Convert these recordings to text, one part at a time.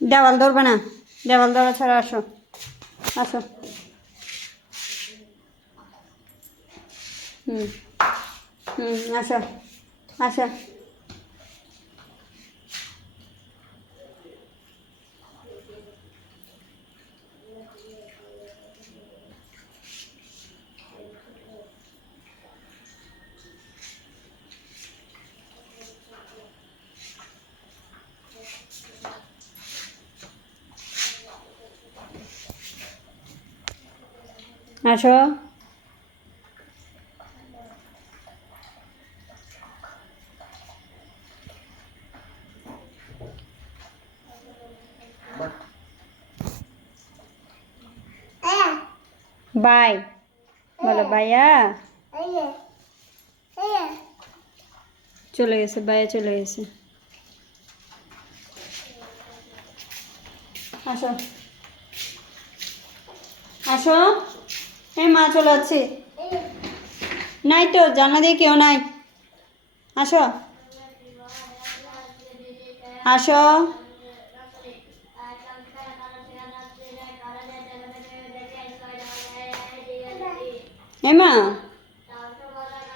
দেওয়াল ধরবে না, দেওয়াল ধরা ছাড়া আসো, আসো। হুম হুম, আসো আসো। আসো। বাই বলো, ভাইয়া চলে গেছে, ভাইয়া চলে গেছে। আসো আসো। এই মা চলে যাচ্ছে। নাই তো, জানলা দিয়ে কেউ নাই। আসো আসো। এই মা,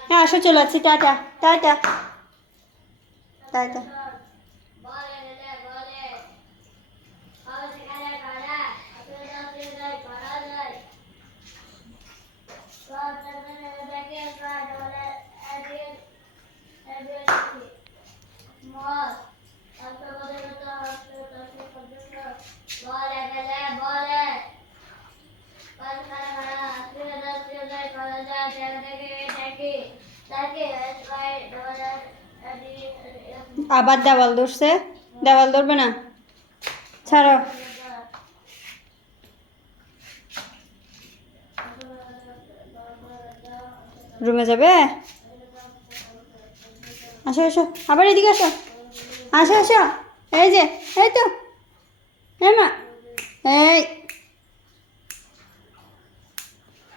হ্যাঁ আসো, চলে যাচ্ছি। Tata tata tata. আবার দেওয়াল ধরছে, দেওয়াল ধরবে না, ছাড়ো। রুমে যাবে? আসো আসো, আবার এদিকে আসো, আসো আসো। এই যে, এই তো, এই মা, এই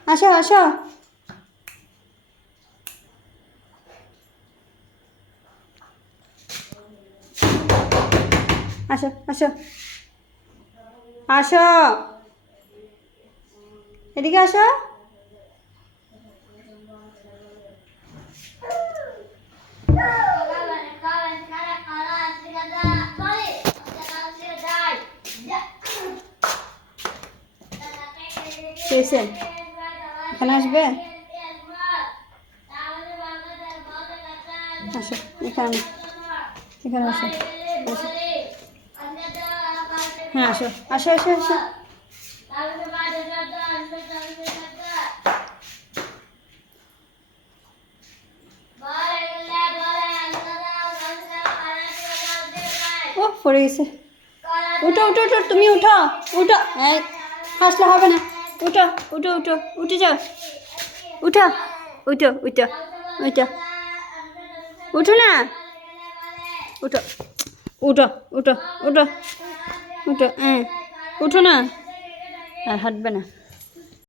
আসো আসো। আসো আসো আসো, এদিকে আসো। এসে এখানে আসবে, আসো এখানে, এখানে আসো, আসো। হ্যাঁ আসো আসো আসো আসো। ও পড়ে গেছে। উঠো উঠো উঠো, তুমি উঠো, উঠো। এই হাসলে হবে না, উঠো উঠো উঠো, উঠে যাও, উঠো উঠো উঠো উঠো, উঠো না, উঠো উঠো উঠো উঠো উঠো, হ্যাঁ উঠো না, আর হাঁটবে না।